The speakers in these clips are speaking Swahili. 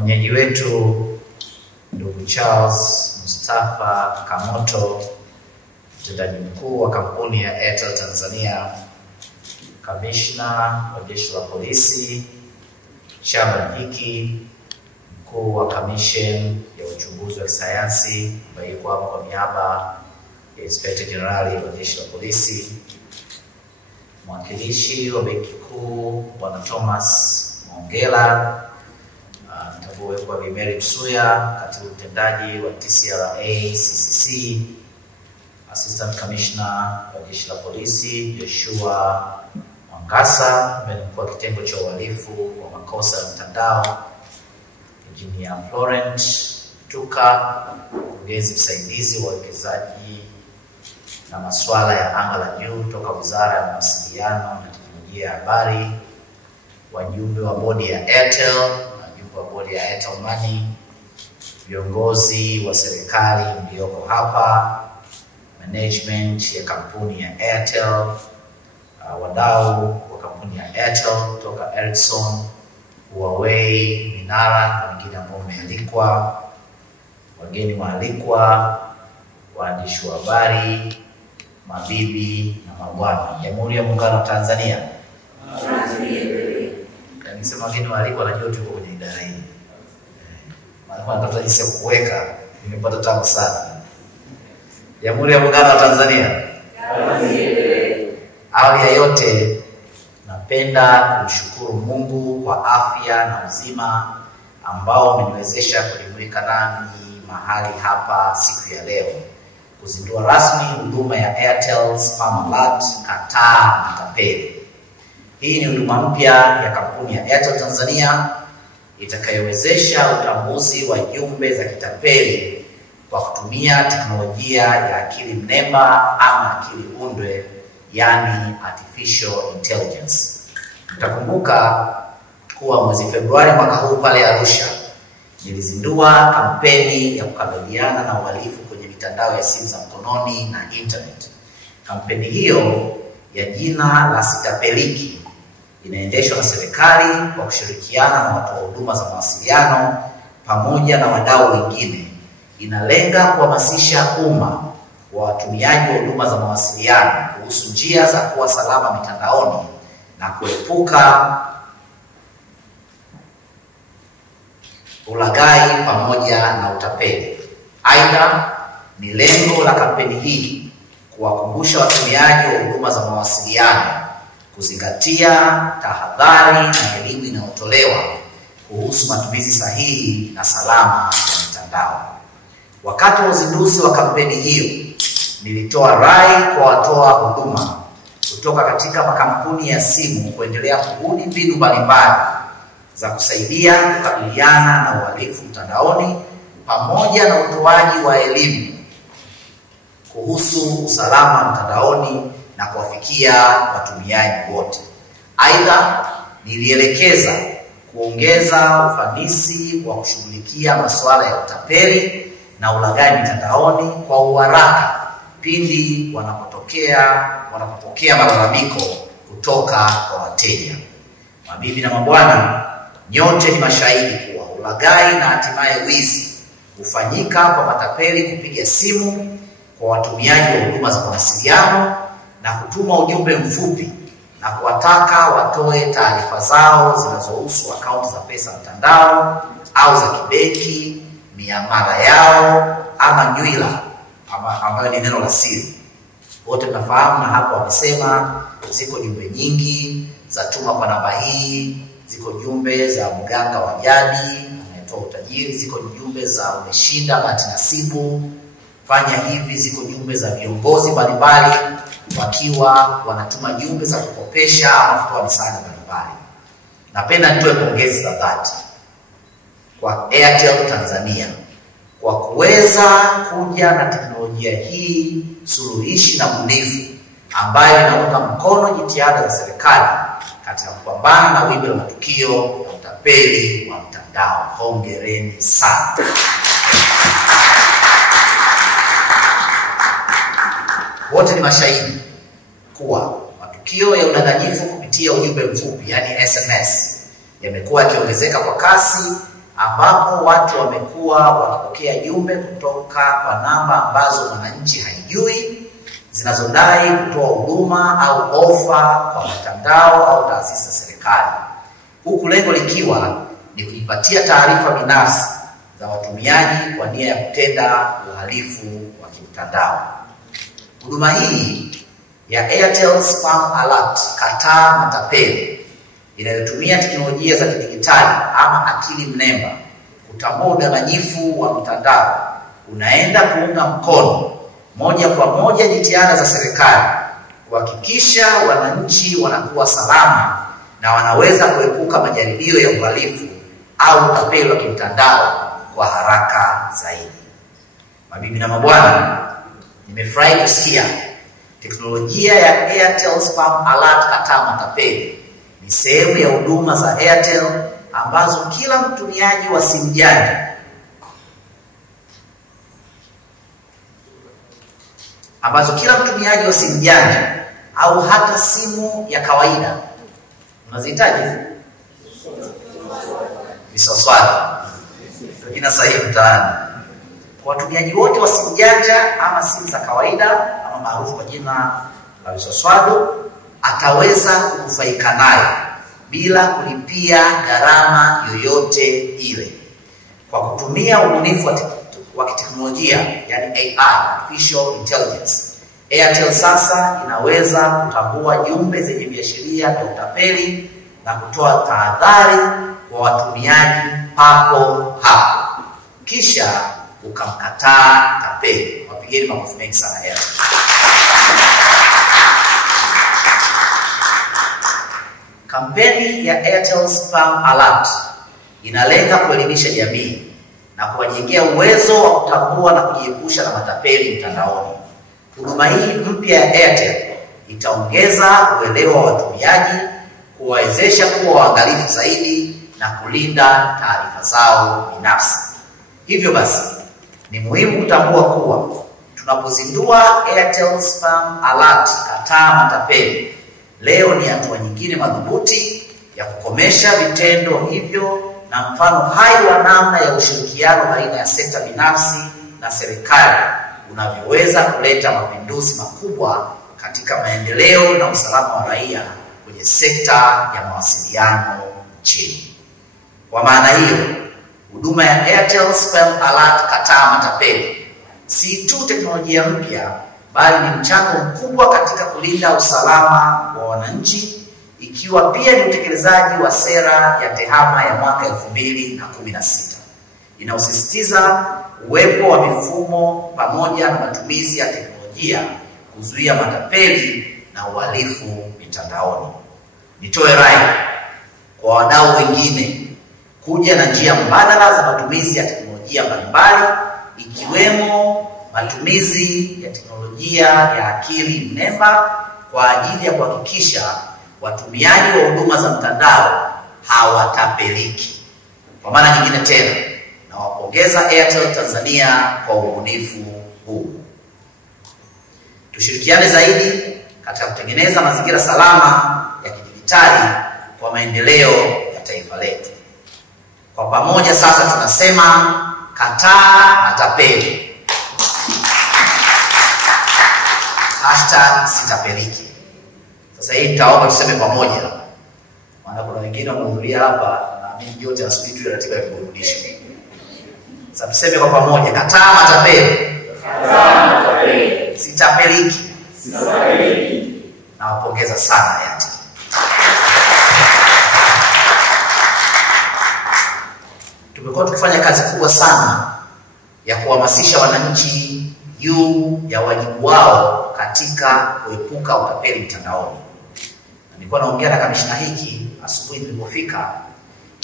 Mwenyeji wetu ndugu Charles Mustafa Kamoto, mtendaji mkuu wa kampuni ya Airtel Tanzania, kamishna wa jeshi la polisi, Chairman Hiki, mkuu wa commission ya uchunguzi wa kisayansi ambaye yuko hapa kwa niaba ya Inspector General wa jeshi la polisi, mwakilishi wa benki kuu Bwana Thomas Mongela, mtambue Bi Mary Msuya, katibu mtendaji wa TCRA CCC, Assistant Commissioner wa jeshi la polisi Joshua Mwangasa, ambaye ni mkuu wa kitengo cha uhalifu wa makosa ya mtandao, Engineer Florent Tuka, mkurugenzi msaidizi wa uwekezaji na masuala ya anga la juu kutoka Wizara ya Mawasiliano na Teknolojia ya Habari, wajumbe wa bodi ya Airtel, wajumbe wa bodi ya Airtel Money, viongozi wa serikali mlioko hapa, management ya kampuni ya Airtel, wadau wa kampuni ya Airtel kutoka Ericsson, Huawei, Minara na wengine ambao wamealikwa, wageni waalikwa, waandishi wa habari, mabibi na mabwana, Jamhuri ya Muungano wa Tanzania. Nisema wageni waalikwa, najua tuko kwenye idara hii. Maana natafuta jinsi ya kuweka, nimepata tabu sana. Jamhuri ya Muungano wa Tanzania. Awali ya yote, napenda kumshukuru Mungu kwa afya na uzima ambao umeniwezesha kujumuika nami mahali hapa siku ya leo kuzindua rasmi huduma ya Airtel Spam Alert Kataa Matapeli. Hii ni huduma mpya ya kampuni ya Airtel Tanzania itakayowezesha utambuzi wa jumbe za kitapeli kwa kutumia teknolojia ya akili mnemba ama akili undwe, yani artificial intelligence. Mtakumbuka kuwa mwezi Februari mwaka huu pale Arusha nilizindua kampeni ya kukabiliana na uhalifu kwenye mitandao ya simu za mkononi na internet. Kampeni hiyo ya jina la Sitapeliki inaendeshwa na serikali kwa kushirikiana na watoa huduma za mawasiliano pamoja na wadau wengine. Inalenga kuhamasisha umma wa watumiaji wa huduma za mawasiliano kuhusu njia za kuwa salama mitandaoni na kuepuka ulaghai pamoja na utapeli. Aidha, ni lengo la kampeni hii kuwakumbusha watumiaji wa huduma za mawasiliano kuzingatia tahadhari na elimu inayotolewa kuhusu matumizi sahihi na salama ya mitandao. Wakati wa uzinduzi wa kampeni hiyo, nilitoa rai kwa watoa huduma kutoka katika makampuni ya simu kuendelea kubuni mbinu mbalimbali za kusaidia kukabiliana na uhalifu mtandaoni pamoja na utoaji wa elimu kuhusu usalama mtandaoni na kuwafikia watumiaji wote. Aidha, nilielekeza kuongeza ufanisi wa kushughulikia masuala ya utapeli na ulaghai mitandaoni kwa uharaka pindi wanapopokea malalamiko kutoka kwa wateja. Mabibi na mabwana, nyote ni mashahidi kuwa ulaghai na hatimaye wizi hufanyika kwa matapeli kupiga simu kwa watumiaji wa huduma za mawasiliano na kutuma ujumbe mfupi na kuwataka watoe taarifa zao zinazohusu akaunti za pesa mtandao au za kibenki, miamala yao ama nywila ambayo ni neno la siri. Wote tunafahamu, na hapo wamesema ziko jumbe nyingi za tuma kwa namba hii, ziko jumbe za mganga wa jadi anayetoa utajiri, ziko jumbe za umeshinda bahati nasibu, fanya hivi, ziko jumbe za viongozi mbalimbali wakiwa wanatuma jumbe za kukopesha au kutoa misaada mbalimbali. Napenda nitoe pongezi za dhati kwa Airtel Tanzania kwa kuweza kuja na teknolojia hii suluhishi na bunifu ambayo inaunga mkono jitihada za serikali katika kupambana na wimbi la matukio ya utapeli wa mtandao. Hongereni sana. Wote ni mashahidi kuwa matukio ya udanganyifu kupitia ujumbe mfupi, yani SMS, yamekuwa yakiongezeka kwa kasi ambapo watu wamekuwa wakipokea jumbe kutoka kwa namba ambazo mwananchi haijui, zinazodai kutoa huduma au ofa kwa mitandao au taasisi za serikali, huku lengo likiwa ni kujipatia taarifa binafsi za watumiaji kwa nia ya kutenda uhalifu wa kimtandao. Huduma hii ya Airtel Spam Alert, kataa matapeli, inayotumia teknolojia za kidijitali ama akili mnemba kutambua udanganyifu wa mtandao, unaenda kuunga mkono moja kwa moja jitihada za serikali kuhakikisha wananchi wanakuwa salama na wanaweza kuepuka majaribio ya uhalifu au utapeli wa kimtandao kwa haraka zaidi. Mabibi na mabwana, nimefurahi kusikia teknolojia ya Airtel Spam Alert, kataa matapeli ni sehemu ya huduma za Airtel ambazo kila mtumiaji wa simu janja au hata simu ya kawaida unazihitaji visoswali jina sahihi mtaani. Kwa watumiaji wote wa simu janja ama simu za kawaida ama maarufu kwa jina la visoswado, ataweza kunufaika nayo bila kulipia gharama yoyote ile. Kwa kutumia ubunifu wa kiteknolojia, yani AI, Artificial Intelligence, Airtel sasa inaweza kutambua jumbe zenye viashiria vya utapeli na kutoa tahadhari kwa watumiaji papo hapo, kisha ukamkataa tapeli. Wapigeni makofi mengi sana Airtel. Kampeni ya Airtel Spam Alert inalenga kuelimisha jamii na kuwajengea uwezo wa kutambua na kujiepusha na matapeli mtandaoni. Huduma hii mpya ya Airtel itaongeza uelewa wa watumiaji, kuwawezesha kuwa waangalifu zaidi na kulinda taarifa zao binafsi. Hivyo basi, ni muhimu kutambua kuwa tunapozindua Airtel Spam Alert, kataa matapeli, leo ni hatua nyingine madhubuti ya kukomesha vitendo hivyo na mfano hai wa namna ya ushirikiano baina ya sekta binafsi na serikali unavyoweza kuleta mapinduzi makubwa katika maendeleo na usalama wa raia kwenye sekta ya mawasiliano nchini. Kwa maana hiyo, huduma ya Airtel Spam Alert, kataa matapeli si tu teknolojia mpya, bali ni mchango mkubwa katika kulinda usalama wa wananchi, ikiwa pia ni utekelezaji wa sera ya TEHAMA ya mwaka 2016 inaosisitiza uwepo wa mifumo pamoja na matumizi ya teknolojia kuzuia matapeli na uhalifu mitandaoni. Nitoe rai kwa wadau wengine kuja na njia mbadala za matumizi ya teknolojia mbalimbali, ikiwemo matumizi ya teknolojia ya akili mnemba kwa ajili ya kuhakikisha watumiaji wa huduma za mtandao hawatapeliki. Kwa maana nyingine tena, nawapongeza Airtel Tanzania kwa ubunifu huu. Tushirikiane zaidi katika kutengeneza mazingira salama ya kidijitali kwa maendeleo ya taifa letu. Kwa pamoja sasa tunasema kataa matapeli. #sitapeliki. Sasa hii nitaomba tuseme pamoja. Maana kuna wengine wamehudhuria hapa na mimi yote nasubiri tu ratiba ya kuburudisha. Sasa tuseme kwa pamoja, kataa matapeli. Kataa matapeli. Sitapeliki. Sitapeliki. Nawapongeza sana Airtel. Tumekuwa tukifanya kazi kubwa sana ya kuhamasisha wananchi juu ya wajibu wao katika kuepuka utapeli mtandaoni. Nilikuwa naongea na kamishna hiki asubuhi nilipofika,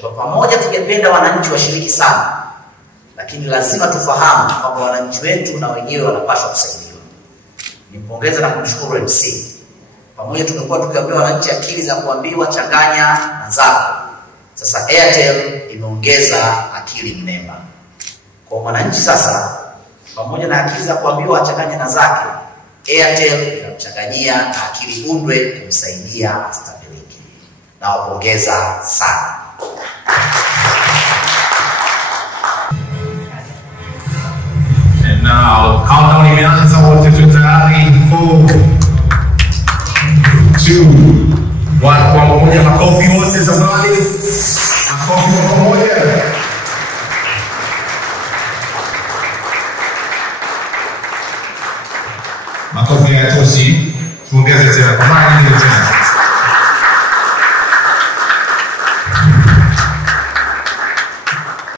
kwa pamoja tungependa wananchi washiriki sana, lakini lazima tufahamu kwamba wananchi wetu na wenyewe wanapaswa kusaidiwa. Nimpongeze na kumshukuru MC. Pamoja tumekuwa tukiambia wananchi akili za kuambiwa changanya na zako. Sasa Airtel imeongeza akili mnemba. Kwa mwananchi sasa, pamoja na akili za kuambiwa achanganye na zake, Airtel inamchanganyia na akili undwe kumsaidia astapeliki. Nawapongeza sana. Now, countdown imeanza, wote tu tayari. 4, 2, 1. Kwa pamoja, makofi wote zamani. Makofi kwa pamoja. Makofi hayatoshi. Tuongeze tena kwa mara nyingine tena.